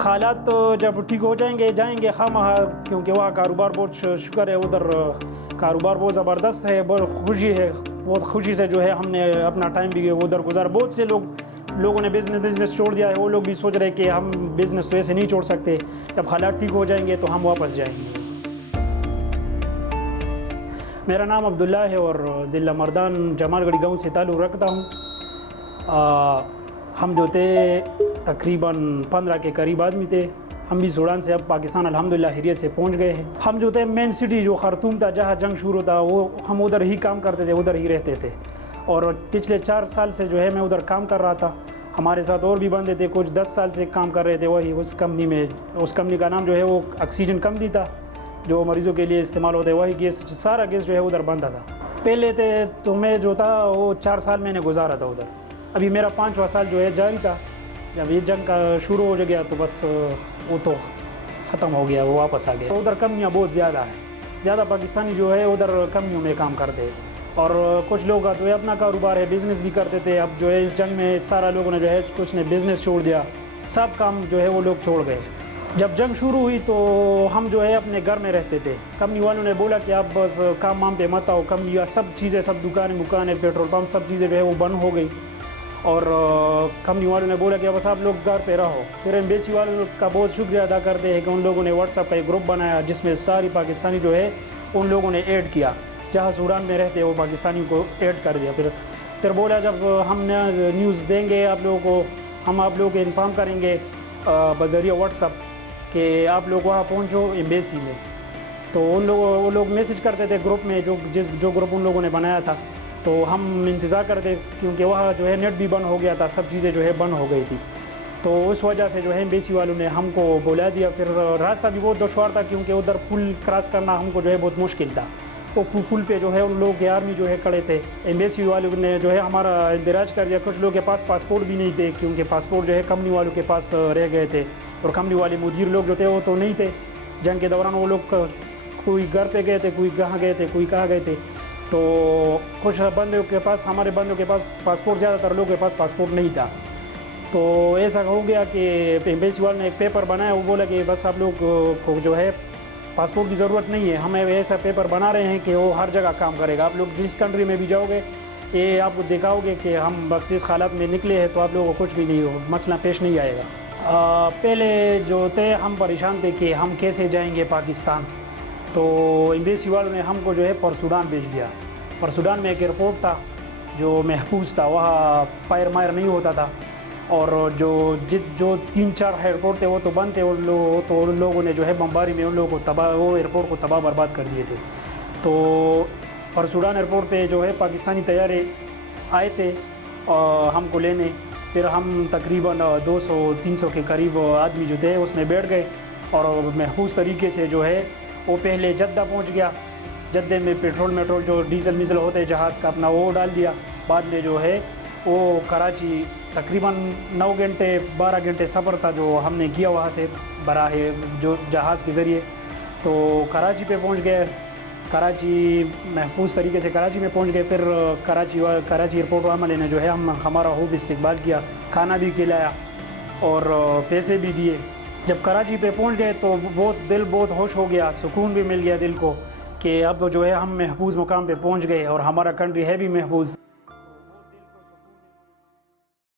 حالات جب ٹھیک ہو جائیں گے خواہ کیونکہ وہاں کاروبار بہت شکر ہے، ادھر کاروبار بہت زبردست ہے، بہت خوشی ہے، بہت خوشی سے جو ہے ہم نے اپنا ٹائم بھی ادھر گزارا۔ بہت سے لوگوں نے بزنس چھوڑ دیا ہے، وہ لوگ بھی سوچ رہے کہ ہم بزنس تو ایسے نہیں چھوڑ سکتے، جب حالات ٹھیک ہو جائیں گے تو ہم واپس جائیں گے۔ میرا نام عبداللہ ہے اور ضلع مردان جمال گڑھی گاؤں سے تعلق رکھتا ہوں۔ ہم جو تھے تقریباً 15 کے قریب آدمی تھے، ہم بھی سوڈان سے اب پاکستان الحمدللہ خیریت سے پہنچ گئے ہیں۔ ہم جو تھے مین سٹی جو خرطوم تھا، جہاں جنگ شروع تھا، وہ ہم ادھر ہی کام کرتے تھے، ادھر ہی رہتے تھے، اور پچھلے 4 سال سے جو ہے میں ادھر کام کر رہا تھا۔ ہمارے ساتھ اور بھی بندے تھے، کچھ 10 سال سے کام کر رہے تھے وہی اس کمپنی میں۔ اس کمپنی کا نام جو ہے وہ آکسیجن کمپنی تھا، جو مریضوں کے لیے استعمال ہوتا ہے، وہی گیس، سارا گیس جو ہے ادھر بنتا تھا پہلے تھے۔ تو میں جو تھا وہ 4 سال میں نے گزارا تھا ادھر، ابھی میرا 5واں سال جو ہے جاری تھا۔ جب یہ جنگ کا شروع ہو گیا تو بس وہ تو ختم ہو گیا، وہ واپس آ گیا۔ ادھر کمپنیاں بہت زیادہ ہیں، زیادہ پاکستانی جو ہے ادھر کمپنیوں میں کام کرتے ہیں، اور کچھ لوگ کا تو ہے اپنا کاروبار ہے، بزنس بھی کرتے تھے۔ اب جو ہے اس جنگ میں سارا لوگوں نے جو ہے کچھ نے بزنس چھوڑ دیا، سب کام جو ہے وہ لوگ چھوڑ گئے۔ جب جنگ شروع ہوئی تو ہم جو ہے اپنے گھر میں رہتے تھے۔ کمپنی والوں نے بولا کہ اب بس کام وام پہ مت آؤ، کمپنی کا سب چیزیں، سب دکانیں، پیٹرول پمپ، سب چیزیں جو ہے وہ بند ہو گئی، اور کمپنی والوں نے بولا کہ بس آپ لوگ گھر پہ رہو۔ پھر ایمبیسی والوں کا بہت شکریہ ادا کرتے ہیں کہ ان لوگوں نے واٹس ایپ کا ایک گروپ بنایا، جس میں ساری پاکستانی جو ہے ان لوگوں نے ایڈ کیا، جہاں سوڈان میں رہتے وہ پاکستانی کو ایڈ کر دیا۔ پھر بولا جب ہم نیوز دیں گے آپ لوگوں کو، ہم آپ لوگوں کو انفارم کریں گے بذریعہ واٹس ایپ کہ آپ لوگ وہاں پہنچو ایمبیسی میں۔ تو وہ لوگ میسج کرتے تھے گروپ میں، جو گروپ ان لوگوں نے بنایا تھا، تو ہم انتظار کرتے، کیونکہ وہاں جو ہے نیٹ بھی بند ہو گیا تھا، سب چیزیں جو ہے بند ہو گئی تھی، تو اس وجہ سے جو ہے ایمبیسی والوں نے ہم کو بلا دیا۔ پھر راستہ بھی بہت دشوار تھا، کیونکہ ادھر پل کراس کرنا ہم کو جو ہے بہت مشکل تھا۔ وہ پل پہ جو ہے ان لوگ کے آرمی جو ہے کھڑے تھے، ایمبیسی والوں نے جو ہے ہمارا اندراج کر دیا۔ کچھ لوگوں کے پاس پاسپورٹ بھی نہیں تھے، کیونکہ پاسپورٹ جو ہے کمپنی والوں کے پاس رہ گئے تھے، اور کمپنی والے مدیر لوگ جو تھے وہ تو نہیں تھے جنگ کے دوران۔ وہ لوگ کوئی گھر پہ گئے تھے، کوئی کہاں گئے تھے، کوئی کہاں گئے تھے۔ تو کچھ بندوں کے پاس، ہمارے بندوں کے پاس پاسپورٹ، زیادہ تر لوگوں کے پاس پاسپورٹ نہیں تھا۔ تو ایسا ہو گیا کہ ایمبیسی والوں نے ایک پیپر بنایا، وہ بولا کہ بس آپ لوگ کو جو ہے پاسپورٹ کی ضرورت نہیں ہے، ہم ایسا پیپر بنا رہے ہیں کہ وہ ہر جگہ کام کرے گا، آپ لوگ جس کنٹری میں بھی جاؤ گے یہ آپ کو دکھاؤ گے کہ ہم بس اس حالات میں نکلے ہیں، تو آپ لوگوں کو کچھ بھی نہیں ہو، مسئلہ پیش نہیں آئے گا۔ پہلے جو تھے ہم پریشان تھے کہ ہم کیسے جائیں گے پاکستان، تو ایمبیسی والوں نے ہم کو جو ہے پرسوڈان بھیج دیا۔ پرسوڈان میں ایک ایئرپورٹ تھا جو محفوظ تھا، وہاں پائر مائر نہیں ہوتا تھا، اور جو 3-4 ایئرپورٹ تھے وہ تو بند تھے، ان لوگوں نے جو ہے بمباری میں ان لوگوں کو وہ ایئرپورٹ کو تباہ برباد کر دیے تھے۔ تو پرسوڈان ایئرپورٹ پہ جو ہے پاکستانی طیارے آئے تھے ہم کو لینے۔ پھر ہم تقریباً 200-300 کے قریب آدمی جو تھے اس میں بیٹھ گئے، اور محفوظ طریقے سے جو ہے وہ پہلے جدہ پہنچ گیا۔ جدے میں پیٹرول جو ڈیزل ہوتے جہاز کا اپنا وہ ڈال دیا۔ بعد میں جو ہے وہ کراچی، تقریباً 9 گھنٹے 12 گھنٹے سفر تھا جو ہم نے کیا وہاں سے براہ جو جہاز کے ذریعے، تو کراچی پہ پہنچ گئے۔ کراچی محفوظ طریقے سے کراچی میں پہنچ گئے۔ پھر کراچی ایئرپورٹ والے نے جو ہے ہمارا خوب استقبال کیا، کھانا بھی کھلایا اور پیسے بھی دیے۔ جب کراچی پہ پہنچ گئے تو دل بہت خوش ہو گیا، سکون بھی مل گیا دل کو کہ اب جو ہے ہم محفوظ مقام پہ پہنچ گئے، اور ہمارا کنٹری ہے بھی محفوظ۔